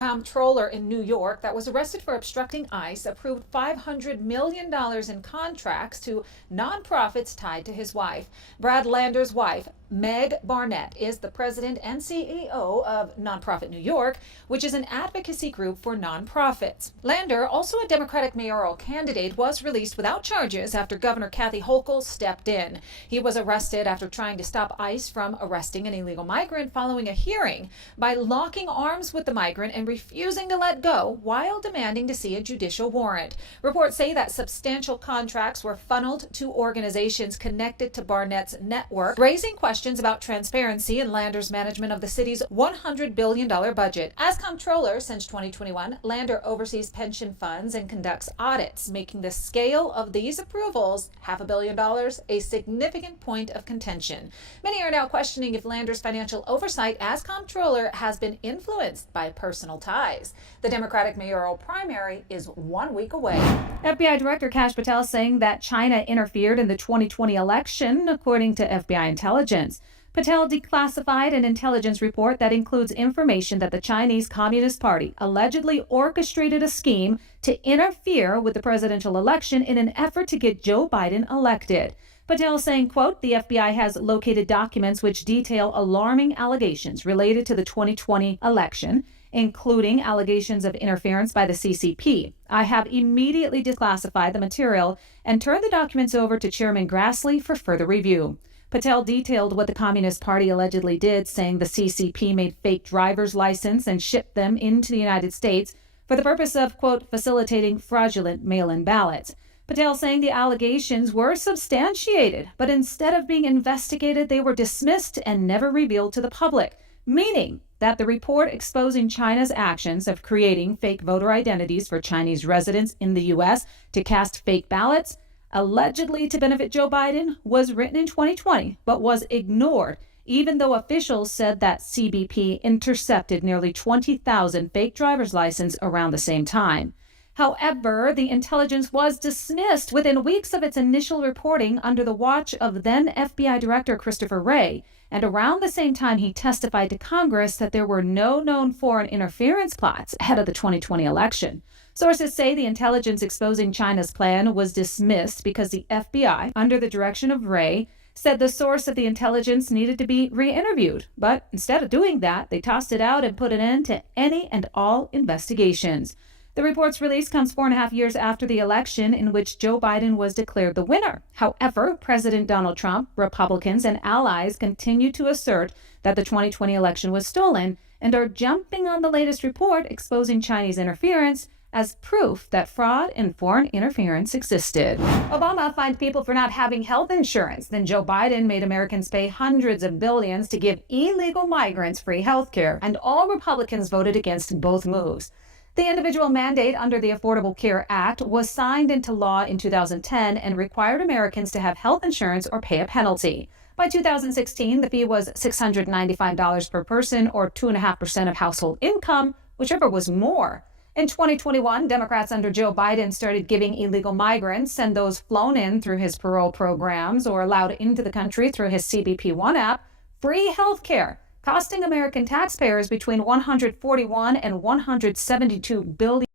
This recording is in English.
Comptroller in New York that was arrested for obstructing ICE approved $500 million in contracts to nonprofits tied to his wife. Brad Lander's wife, Meg Barnett, is the president and CEO of Nonprofit New York, which is an advocacy group for nonprofits. Lander, also a Democratic mayoral candidate, was released without charges after Governor Kathy Hochul stepped in. He was arrested after trying to stop ICE from arresting an illegal migrant following a hearing by locking arms with the migrant and refusing to let go while demanding to see a judicial warrant. Reports say that substantial contracts were funneled to organizations connected to Barnett's network, raising questions about transparency in Lander's management of the city's $100 billion budget. As comptroller since 2021, Lander oversees pension funds and conducts audits, making the scale of these approvals, $500 million, a significant point of contention. Many are now questioning if Lander's financial oversight as comptroller has been influenced by personal ties. The Democratic mayoral primary is 1 week away. FBI Director Kash Patel saying that China interfered in the 2020 election, according to FBI intelligence. Patel declassified an intelligence report that includes information that the Chinese Communist Party allegedly orchestrated a scheme to interfere with the presidential election in an effort to get Joe Biden elected. Patel saying, quote, the FBI has located documents which detail alarming allegations related to the 2020 election, including allegations of interference by the CCP. I have immediately declassified the material and turned the documents over to Chairman Grassley for further review. Patel detailed what the Communist Party allegedly did, saying the CCP made fake driver's license and shipped them into the United States for the purpose of, quote, facilitating fraudulent mail-in ballots. Patel saying the allegations were substantiated, but instead of being investigated, they were dismissed and never revealed to the public, meaning that the report exposing China's actions of creating fake voter identities for Chinese residents in the U.S. to cast fake ballots, allegedly to benefit Joe Biden, was written in 2020, but was ignored, even though officials said that CBP intercepted nearly 20,000 fake driver's licenses around the same time. However, the intelligence was dismissed within weeks of its initial reporting under the watch of then FBI Director Christopher Wray, and around the same time he testified to Congress that there were no known foreign interference plots ahead of the 2020 election. Sources say the intelligence exposing China's plan was dismissed because the FBI, under the direction of Wray, said the source of the intelligence needed to be re-interviewed. But instead of doing that, they tossed it out and put an end to any and all investigations. The report's release comes 4.5 years after the election in which Joe Biden was declared the winner. However, President Donald Trump, Republicans, and allies continue to assert that the 2020 election was stolen and are jumping on the latest report exposing Chinese interference as proof that fraud and foreign interference existed. Obama fined people for not having health insurance. Then Joe Biden made Americans pay hundreds of billions to give illegal migrants free health care, and all Republicans voted against both moves. The individual mandate under the Affordable Care Act was signed into law in 2010 and required Americans to have health insurance or pay a penalty. By 2016, the fee was $695 per person, or 2.5% of household income, whichever was more. In 2021, Democrats under Joe Biden started giving illegal migrants and those flown in through his parole programs or allowed into the country through his CBP One app free health care, costing American taxpayers between $141 and $172 billion.